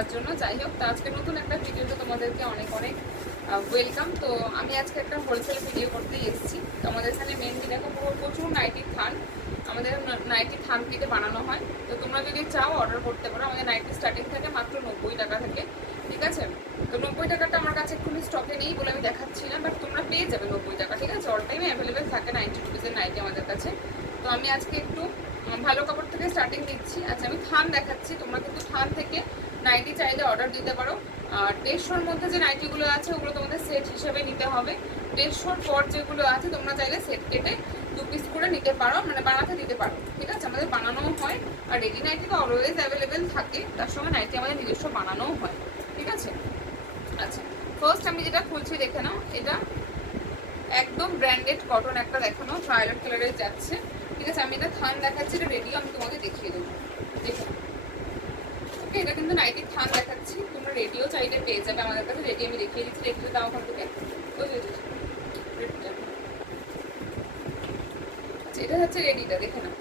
করার জন্য। যাই হোক, তো আজকে নতুন একটা ভিডিওতে তোমাদেরকে অনেক অনেক ওয়েলকাম। তো আমি আজকে একটা হোলসেল ভিডিও করতেই এসেছি। তো আমাদের এখানে মেনলি দেখো প্রচুর নাইটির থান, আমাদের নাইটির থান কেটে বানানো হয়। তো তোমরা যদি চাও অর্ডার করতে পারো। আমাদের নাইটি স্টার্টিং থাকে মাত্র 90 টাকা থেকে, ঠিক আছে। তো 90 টাকাটা আমার কাছে এক্ষুনি স্টকে নেই বলে আমি দেখাচ্ছি না, বাট তোমরা পেয়ে যাবে 90 টাকা, ঠিক আছে। অল টাইমে অ্যাভেলেবেল থাকে 90 রুপিসের নাইটি আমাদের কাছে। তো আমি আজকে একটু ভালো কাপড় থেকে স্টার্টিং দিচ্ছি। আচ্ছা, আমি থান দেখাচ্ছি, তোমরা কিন্তু থান থেকে নাইটি চাইলে অর্ডার দিতে পারো। আর 150-র মধ্যে যে নাইটিগুলো আছে ওগুলো তোমাদের সেট হিসেবে নিতে হবে। 150-র পর যেগুলো আছে তোমরা চাইলে সেট কেটে 2 পিস করে নিতে পারো, মানে বানাতে দিতে পারো, ঠিক আছে। আমাদের বানানোও হয়, আর রেডি নাইটি তো অলওয়েজ অ্যাভেলেবেল থাকে, তার সঙ্গে নাইটি আমাদের নিজস্ব বানানোও হয়, ঠিক আছে। আচ্ছা, ফার্স্ট আমি যেটা খুলছি দেখে নাও, এটা একদম ব্র্যান্ডেড কটন একটা দেখানো, ভায়োলেট কালারের যাচ্ছে, ঠিক আছে। আমি এটা থান দেখাচ্ছি, এটা রেডি আমি তোমাদের দেখিয়ে দেবো, দেখে নাও। ওকে, এটা কিন্তু নাইটির থান দেখাচ্ছি, তোমরা রেডিও চাইলে পেয়ে যাবে আমাদের কাছে। রেডি আমি দেখিয়ে দিচ্ছি, রেডিটা দাও ওখান থেকে। ওই রেডিটা, আচ্ছা এটা হচ্ছে রেডিটা, দেখে নাও।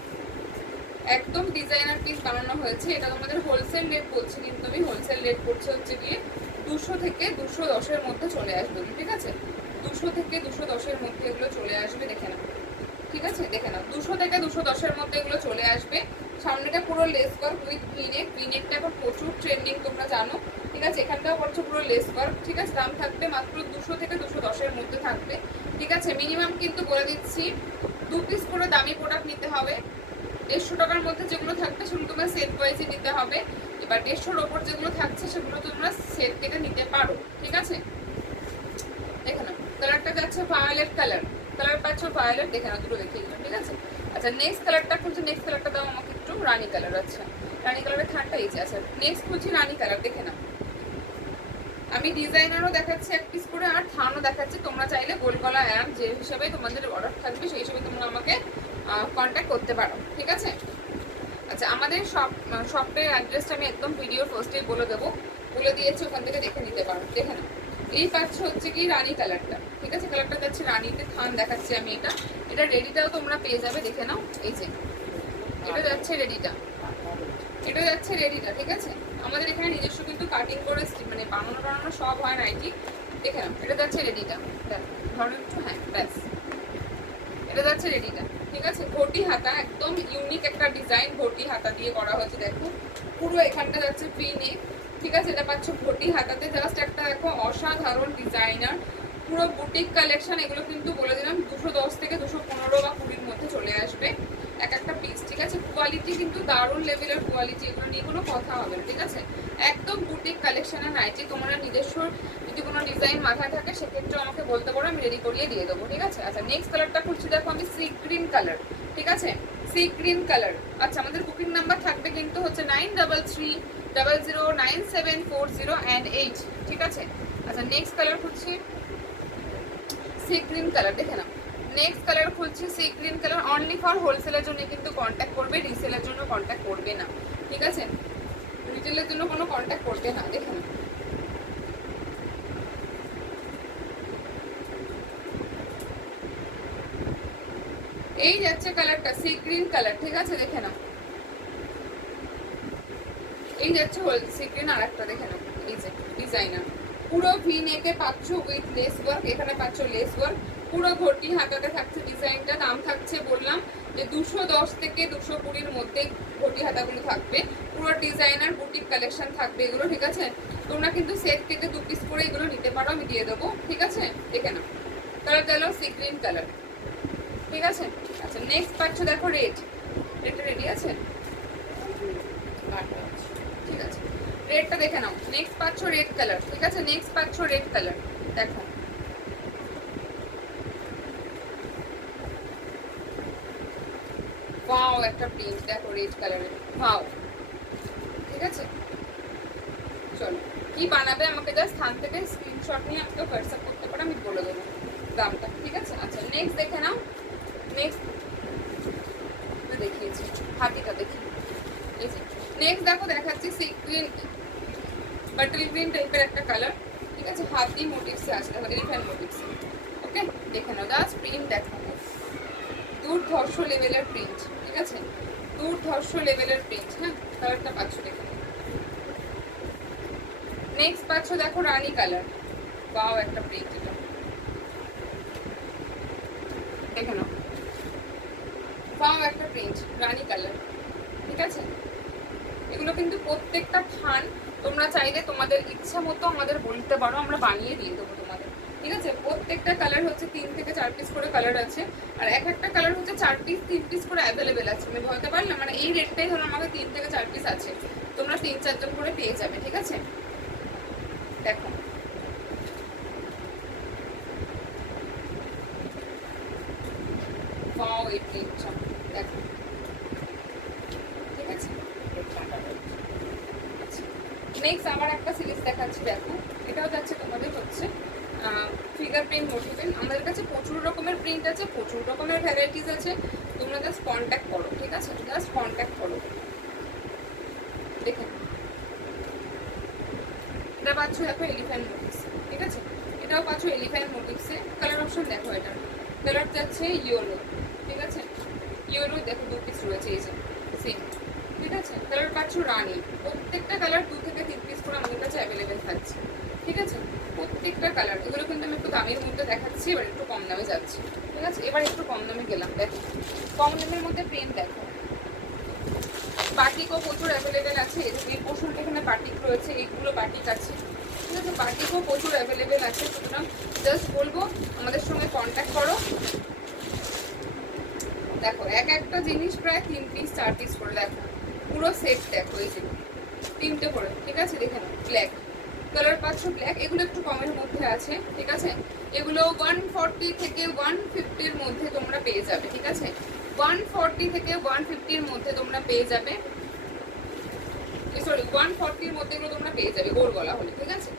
একদম ডিজাইনার পিস বানানো হয়েছে। এটা তোমাদের হোলসেল রেট বলছি, কিন্তু আমি হোলসেল রেট করছে হচ্ছে গিয়ে 200 থেকে 210-এর মধ্যে চলে আসবে, ঠিক আছে। 200 থেকে 210-এর মধ্যে এগুলো চলে আসবে, দেখে নাও, ঠিক আছে। দেখে নাও, 200 থেকে 210-এর মধ্যে এগুলো চলে আসবে। সামনেটা পুরো লেস ওয়ার্ক উইথ ভিনেক। ভিনেকটা এখন প্রচুর ট্রেন্ডিং, তোমরা জানো, ঠিক আছে। এখানটাও করছে পুরো লেস ওয়ার্ক, ঠিক আছে। দাম থাকবে মাত্র 200 থেকে 210-এর মধ্যে থাকবে, ঠিক আছে। মিনিমাম কিন্তু বলে দিচ্ছি 2 পিস করে দামি প্রোডাক্ট নিতে হবে। 150 টাকার মধ্যে যেগুলো থাকবে সেগুলো তোমরা সেট ওয়াইজে নিতে হবে। এবার 150-র ওপর যেগুলো থাকছে সেগুলো তোমরা সেট কেটে নিতে পারো, ঠিক আছে। দেখে নাও, কালারটা যাচ্ছে ভায়োলেট কালার, কালার পাচ্ছ ভায়োলেট, দেখে নাও, দুটো দেখিয়ে দিলাম, ঠিক আছে। আচ্ছা, নেক্সট কালারটা খুলছি, নেক্সট কালারটা দাও আমাকে একটু, রানী কালার। আচ্ছা, রানী কালারের থানটা এই যে। আচ্ছা, নেক্সট খুলছি রানী কালার, দেখে নাও। আমি ডিজাইনারও দেখাচ্ছি 1 পিস করে, আর থানও দেখাচ্ছি। তোমরা চাইলে গোল গলা অ্যাম যে হিসাবে তোমাদের অর্ডার থাকবে সেই হিসাবে তোমরা আমাকে কন্ট্যাক্ট করতে পারো, ঠিক আছে। আচ্ছা, আমাদের শপের অ্যাড্রেসটা আমি একদম ভিডিওর ফার্স্টেই বলে দেবো, বলে দিয়েছি, ওখান থেকে দেখে নিতে পারো, দেখে নাও। এই পাচ্ছ হচ্ছে কি রানী কালারটা, ঠিক আছে। কালারটা যাচ্ছে রানীতে, থান দেখাচ্ছি আমি। এটা রেডিটাও তোমরা পেয়ে যাবে, দেখে নাও, এই যে এটা যাচ্ছে রেডিটা, এটা যাচ্ছে রেডিটা, ঠিক আছে। আমাদের এখানে নিজস্ব কিন্তু কাটিং করে মানে বানানো সব হয় নাইটি, দেখে নাও। এটা যাচ্ছে রেডিটা, ধরো একটু, হ্যাঁ ব্যাস, এটা যাচ্ছে রেডিটা, ঠিক আছে। ঘটি হাতা, একদম ইউনিক একটা ডিজাইন, ঘটি হাতা দিয়ে করা হয়েছে, দেখো পুরো এখানটা যাচ্ছে ফ্রি নেক, ঠিক আছে। এটা পাচ্ছ ঘটি হাতাতে, জাস্ট একটা দেখো অসাধারণ ডিজাইনার, পুরো বুটিক কালেকশন। এগুলো কিন্তু বলে দিলাম 210 থেকে 215 বা 20-র মধ্যে চলে আসবে এক একটা পিস, ঠিক আছে। কোয়ালিটি কিন্তু দারুণ লেভেলের কোয়ালিটি, এগুলো নিয়ে কোনো কথা হবে না, ঠিক আছে। একদম বুটিক কালেকশনের নাইটি, তোমরা নিজস্ব যদি কোনো ডিজাইন মাথায় থাকে সেক্ষেত্রে আমাকে বলতে পারো, আমি রেডি করিয়ে দিয়ে দেবো, ঠিক আছে। আচ্ছা, নেক্সট কালারটা খুলছি, দেখো আমি সি গ্রিন কালার, ঠিক আছে, সি গ্রিন কালার। আচ্ছা, আমাদের বুকিং নাম্বার থাকবে কিন্তু হচ্ছে 9330097408, ঠিক আছে। আচ্ছা, নেক্সট কালার খুলছি, সি গ্রিন কালার, দেখে নাও। নেক্সট কালার খুলছি, sea green colour. Only for হোলসেলের জন্য কিন্তু কন্ট্যাক্ট করবে, রিসেলের জন্য কন্ট্যাক্ট করবে না, ঠিক আছে। রিটেলের জন্য কোনো কন্ট্যাক্ট করবে না, দেখে নাও। এই যাচ্ছে কালারটা, সি গ্রিন কালার, ঠিক আছে, দেখে নাও। এই যাচ্ছে সি গ্রিন, আর একটা দেখে নাও, এই যে ডিজাইনার, পুরো ভি নেকে পাচ্ছ উইথ লেস ওয়ার্ক, এখানে পাচ্ছ লেস ওয়ার্ক, পুরো ঘটি হাতাতে থাকছে ডিজাইনটা। দাম থাকছে বললাম যে 210 থেকে 220-র মধ্যে ঘটি হাতাগুলো থাকবে, পুরো ডিজাইনার বুটিক কালেকশন থাকবে এগুলো, ঠিক আছে। তোমরা কিন্তু সেট কেটে 2 পিস করে এগুলো নিতে পারো, আমি দিয়ে দেবো, ঠিক আছে। দেখে নাও, কালার গেল সি গ্রিন কালার, ঠিক আছে। আচ্ছা, নেক্সট পাচ্ছ দেখো রেড, রেডটা রেডি আছে, ঠিক আছে। রেডটা দেখে নাও, নেক্সট পাচ্ছ রেড কালার, ঠিক আছে। নেক্সট পাচ্ছ রেড কালার, দেখো ওয়াও, একটা প্রিন্ট দেখো রেড কালারের, ওয়াও, ঠিক আছে। চলো, কি বানাবে আমাকে জাস্ট স্থান থেকে স্ক্রিনশট নিয়ে আমাকে হোয়াটসঅ্যাপ করতে পারো, আমি বলে দেবো দামটা, ঠিক আছে। আচ্ছা, নেক্সট দেখে নাও। নেক্সট দেখিয়েছি, হাতিটা দেখি, এই যে নেক্সট দেখো দেখাচ্ছি সি গ্রিন, বাটল গ্রিন টাইপের একটা কালার, ঠিক আছে। হাতি মোটিভসে আছে, দেখো এলিফ্যান্ট মোটিভসে, ওকে। দেখে নাও, জাস্ট প্রিন্ট দেখো, দুর্ধর্ষ লেভেলের প্রিন্ট, ঠিক আছে, দুর্ধর্ষ লেভেলের প্রিন্ট, হ্যাঁ। কালারটা পাচ্ছ, দেখে নেক্সট পাচ্ছ দেখো রানী কালার, বাও একটা প্রিন্ট, এটা দেখে নাও, বাও একটা প্রিন্ট রানী কালার, ঠিক আছে। এগুলো কিন্তু প্রত্যেকটা থান তোমরা চাইলে তোমাদের ইচ্ছা মতো আমাদের বলতে পারো, আমরা বানিয়ে দিয়ে দেবো তোমাদের, ঠিক আছে। প্রত্যেকটা কালার হচ্ছে 3 থেকে 4 পিস করে কালার আছে, আর এক একটা কালার হচ্ছে 4 পিস 3 পিস করে অ্যাভেলেবেল আছে। আমি বলতে পারলাম মানে এই রেটটাই ধরো আমাদের 3 থেকে 4 পিস আছে, তোমরা 3-4 জন করে পেয়ে যাবে, ঠিক আছে। দেখো পাও এই প্রিন্টটা দেখো, ঠিক আছে। নেক্সট আবার একটা সিরিজ দেখাচ্ছি, দেখো এটাও যাচ্ছে তোমাদের হচ্ছে ফিগার প্রিন্ট মোটিভের। আমাদের কাছে প্রচুর রকমের প্রিন্ট আছে, প্রচুর রকমের ভ্যারাইটিস আছে, তোমরা জাস্ট কন্ট্যাক্ট করো, ঠিক আছে, জাস্ট কন্ট্যাক্ট করো। দেখে এটা পাচ্ছ দেখো এলিফ্যান্ট মোটিভস, ঠিক আছে, এটাও পাচ্ছ এলিফ্যান্ট মোটিভসে। কালার অপশন দেখো, এটা কালার যাচ্ছে ইয়েলো, ঠিক আছে, ইয়েলো দেখো 2 পিস রয়েছে এই যে সেম, ঠিক আছে। কালার পাচ্ছ রানী, প্রত্যেকটা কালার 2 থেকে 3 পিস করে আমাদের কাছে অ্যাভেলেবেল থাকছে, ঠিক আছে। প্রত্যেকটা কালার, এগুলো কিন্তু আমি একটু দামের মধ্যে দেখাচ্ছি, এবার একটু কম দামে যাচ্ছি, ঠিক আছে। এবার একটু কম দামে গেলাম, দেখো কম দামের মধ্যে প্রিন্ট দেখো, বাটিকও প্রচুর অ্যাভেলেবেল আছে, এই পোর্শনটা এখানে বাটিক রয়েছে, এইগুলো বাটিক আছে, ঠিক আছে। বাটিকও প্রচুর অ্যাভেলেবেল আছে, সুতরাং জাস্ট বলবো আমাদের সঙ্গে কন্ট্যাক্ট করো। দেখো এক একটা জিনিস প্রায় 3 পিস 4 পিস করে, দেখো পুরো সেট দেখো এই যে 3টে করে, ঠিক আছে। দেখে নাও ব্ল্যাক কালার পাচ্ছ, ব্ল্যাক, এগুলো একটু কমের মধ্যে আছে, ঠিক আছে। এগুলো 140 থেকে 150-র মধ্যে তোমরা পেয়ে যাবে, ঠিক আছে। 140 থেকে 150-র মধ্যে তোমরা পেয়ে যাবে, সরি 140-র মধ্যে এগুলো তোমরা পেয়ে যাবে গোল গলা হলে, ঠিক আছে।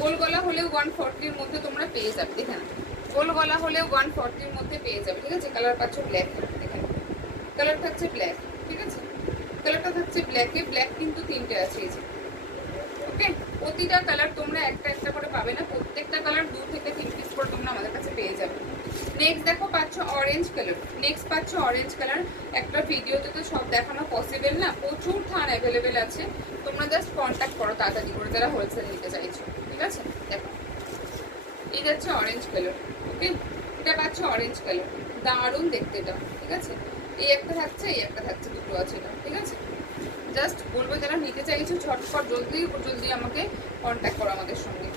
গোল গলা হলেও 140-র মধ্যে তোমরা পেয়ে যাবে, দেখে নাও গোল গলা হলেও 140-র মধ্যে পেয়ে যাবে, ঠিক আছে। কালার পাচ্ছ ব্ল্যাক, দেখে নাও কালার থাকছে ব্ল্যাক, ঠিক আছে। কালারটা থাকছে ব্ল্যাকে, ব্ল্যাক কিন্তু 3টে আছে এই যে, ওকে। প্রতিটা কালার তোমরা একটা একটা করে পাবে না, প্রত্যেকটা কালার 2 থেকে 3 পিস করে তোমরা আমাদের কাছে পেয়ে যাবে। নেক্সট দেখো পাচ্ছ অরেঞ্জ কালার, নেক্সট পাচ্ছ অরেঞ্জ কালার। একটা ভিডিওতে তো সব দেখানো পসিবল না, প্রচুর থান অ্যাভেলেবেল আছে, তোমরা জাস্ট কন্ট্যাক্ট করো তাড়াতাড়ি করে যারা হোলসেল নিতে চাইছো, ঠিক আছে। দেখো এই যাচ্ছে অরেঞ্জ কালার, ওকে, এটা পাচ্ছ অরেঞ্জ কালার, দারুণ দেখতে এটা, ঠিক আছে। এই একটা থাকছে, এই একটা থাকছে, দুটো আছে এটা, ঠিক আছে। জাস্ট বলবো যারা নিতে চাইছো ঝটপট জলদি জলদি আমাকে কন্ট্যাক্ট করো আমাদের সঙ্গে।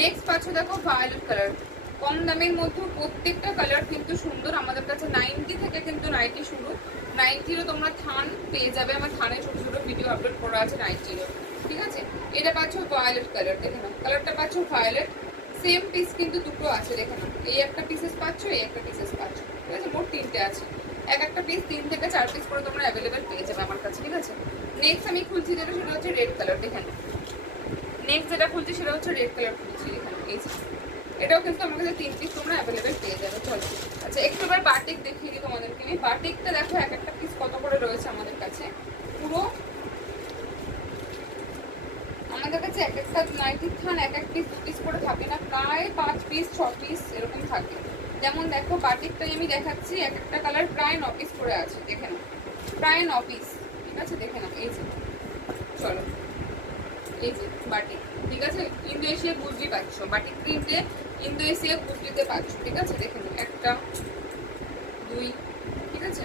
নেক্সট পাচ্ছ দেখো ভায়োলেট কালার, কম দামের মধ্যে প্রত্যেকটা কালার কিন্তু সুন্দর। আমাদের কাছে 90 থেকে কিন্তু 90 শুরু, 90-রও তোমরা থান পেয়ে যাবে, আমার থানে ছোট ছোট ভিডিও আপলোড করা আছে 90-রও, ঠিক আছে। এটা পাচ্ছ ভায়োলেট কালার, দেখে নাও কালারটা পাচ্ছ ভায়োলেট, সেম পিস কিন্তু দুটো আছে, দেখে নাও এই একটা পিসেস পাচ্ছ, এই একটা পিসেস পাচ্ছ, ঠিক আছে। মোট 3টে আছে, এক একটা পিস 3 থেকে 4 পিস করে তোমরা অ্যাভেলেবেল পেয়ে যাবে আমার কাছে, ঠিক আছে। নেক্সট আমি খুলছি যেটা, সেটা হচ্ছে রেড কালার, দেখে নাও নেক্সট যেটা খুলছি সেটা হচ্ছে রেড কালার খুলছি, এখানে এই যে এটাও কিন্তু আমার কাছে 3 পিস তোমরা অ্যাভেলেবেল পেয়ে যাবে। চলো আচ্ছা একটু এবার বাটিক দেখিয়ে দিই তোমাদেরকে আমি। বাটিকটা দেখো এক একটা পিস কত করে রয়েছে আমাদের কাছে, পুরো আমাদের কাছে এক একটা নাইটি থান এক এক পিস 2 পিস করে থাকে না, প্রায় 5 পিস 6 পিস এরকম থাকে। যেমন দেখো বাটিকটাই আমি দেখাচ্ছি, এক একটা কালার প্রায় 9 পিস করে আছে, দেখে নাও প্রায় 9 পিস, ঠিক আছে। দেখে নাও এই যে, চলো এই যে বাটিক, ঠিক আছে। ইন্দো এশিয়া গুজরি পাচ্ছ, বাটিক প্রিন্টে ইন্দো এশিয়া গুজরিতে পাচ্ছ, ঠিক আছে। দেখে নাও 1 2, ঠিক আছে।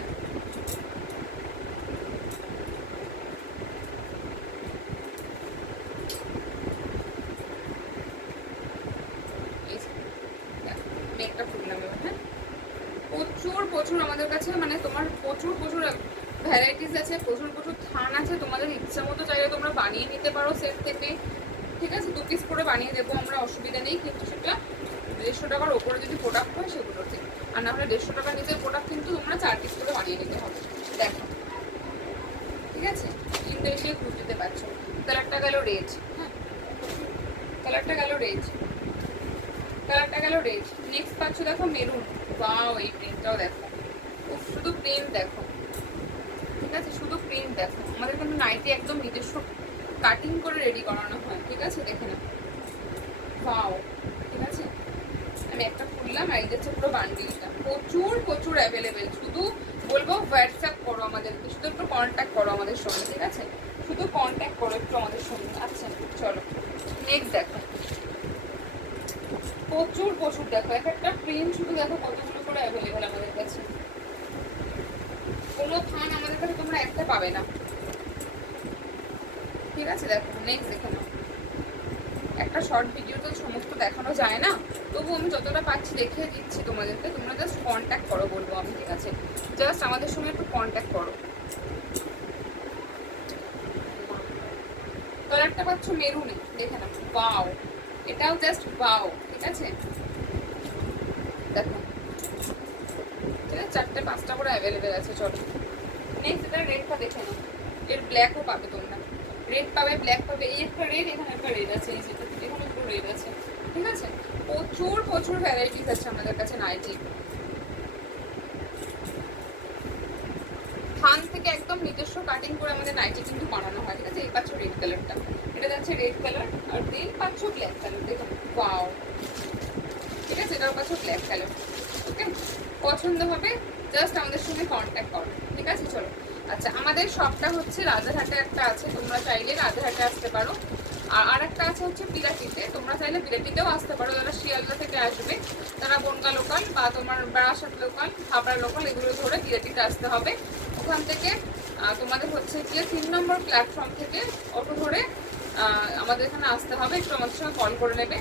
মেকটা ফুললাম এবার, হ্যাঁ প্রচুর প্রচুর আমাদের কাছে মানে তোমার প্রচুর প্রচুর ভ্যারাইটিস আছে, প্রচুর প্রচুর থান আছে, তোমাদের ইচ্ছা মতো চাইলে তোমরা বানিয়ে নিতে পারো সেট থেকে, ঠিক আছে। 2 পিস করে বানিয়ে দেবো আমরা, অসুবিধা নেই, কিন্তু সেটা 150 টাকার ওপরে যদি প্রোডাক্ট হয় সেগুলোতে, আর না হলে 150 টাকার নিচের প্রোডাক্ট কিন্তু তোমরা 4 পিস করে বানিয়ে নিতে হবে। দেখো ঠিক আছে, ইন্দো এসে খুঁজতে পারছো। কালারটা গেল রেড, হ্যাঁ কালারটা গেল রেড, কালারটা গেল রেড। নেক্সট পাচ্ছ দেখো মেরুন, ওয়াও এই প্রিন্টটাও দেখো, শুধু প্রিন্ট দেখো, ঠিক আছে, শুধু প্রিন্ট দেখো। আমাদের কিন্তু নাইটি একদম নিজস্ব কাটিং করে রেডি করানো হয়, ঠিক আছে। দেখে না ওয়াও, ঠিক আছে। আমি একটা খুললাম, আর এই যাচ্ছে পুরো বান্ডিলটা, প্রচুর প্রচুর অ্যাভেলেবেল। শুধু বলবো হোয়াটসঅ্যাপ করো আমাদেরকে, শুধু একটু কন্ট্যাক্ট করো আমাদের সঙ্গে, ঠিক আছে। শুধু কন্ট্যাক্ট করো একটু আমাদের সঙ্গে। আচ্ছা চলো নেক্সট দেখো, প্রচুর প্রচুর দেখো, এক একটা প্রিন্ট শুধু দেখো কতগুলো করে অ্যাভেলেবেল আমাদের কাছে। কোনো থান আমাদের কাছে তোমরা একটা পাবে না, ঠিক আছে? দেখো নেক্সট দেখে নাও। একটা শর্ট ভিডিও তো সমস্ত দেখানো যায় না, তবু আমি যতটা পাচ্ছি দেখিয়ে দিচ্ছি তোমাদেরকে। তোমরা জাস্ট কন্ট্যাক্ট করো বলবো আমি, ঠিক আছে? জাস্ট আমাদের সঙ্গে একটু কন্ট্যাক্ট করো। কালারটা পাচ্ছ মেরুনে, দেখে নাও, বাও, এটাও জাস্ট বাও, ঠিক আছে? দেখো ঠিক আছে, 4-5টা করে অ্যাভেলেবেল আছে। চলো নেক্সট এটা রেডটা দেখে নাও, এর ব্ল্যাকও পাবে তোমরা, রেড পাবে, ব্ল্যাক পাবে। এই একটা রেড, এখানে একটা রেড আছে, এই যেটা এখানে পুরো রেড আছে, ঠিক আছে? প্রচুর প্রচুর ভ্যারাইটিস আছে আমাদের কাছে নাইটি। থান থেকে একদম নিজস্ব কাটিং করে আমাদের নাইটি কিন্তু বানানো হয়, ঠিক আছে? এই পাচ্ছ রেড কালারটা, এটা যাচ্ছে রেড কালার, আর দেন পাচ্ছ ব্ল্যাক কালার, দেখো ওয়াও, ঠিক আছে? এটাও পাচ্ছ ব্ল্যাক কালার। ওকে, পছন্দ হবে জাস্ট আমাদের সঙ্গে কন্ট্যাক্ট করো, ঠিক আছে? চলো আচ্ছা, আমাদের শপটা হচ্ছে রাজারহাটে একটা আছে, তোমরা চাইলে রাজারহাটে আসতে পারো। আর একটা আছে হচ্ছে বিরাটিতে, তোমরা চাইলে বিরাটিতেও আসতে পারো। যারা শিয়ালদা থেকে আসবে তারা বনগা লোকাল বা তোমার বারাসাত লোকাল, হাবড়া লোকাল এগুলো ধরে বিরাটিতে আসতে হবে। ওখান থেকে তোমাদের হচ্ছে গিয়ে 3 নম্বর প্ল্যাটফর্ম থেকে অটো ধরে আমাদের এখানে আসতে হবে, একটু আমাদের সঙ্গে কল করে নেবে।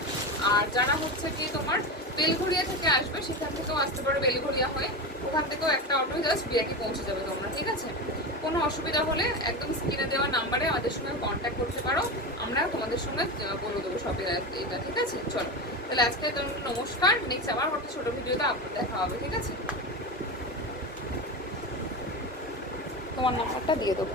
আর যারা হচ্ছে কি তোমার বেলঘরিয়া থেকে আসবে সেখান থেকেও আসতে পারো, বেলঘরিয়া হয়ে ওখান থেকেও একটা অটো জাস্ট বিরাটি পৌঁছে যাবে তোমরা, ঠিক আছে? কোনো অসুবিধা হলে একদম স্ক্রিনে দেওয়া নাম্বারে আমাদের সঙ্গে কন্ট্যাক্ট করতে পারো, আমরা তোমাদের সঙ্গে বলে দেবো সবের এটা, ঠিক আছে? চলো তাহলে আজকে নমস্কার, নেক্সট আবার একটা ছোটো ভিডিওতে আপনার দেখা হবে, ঠিক আছে? তোমার নাম্বারটা দিয়ে দেবো।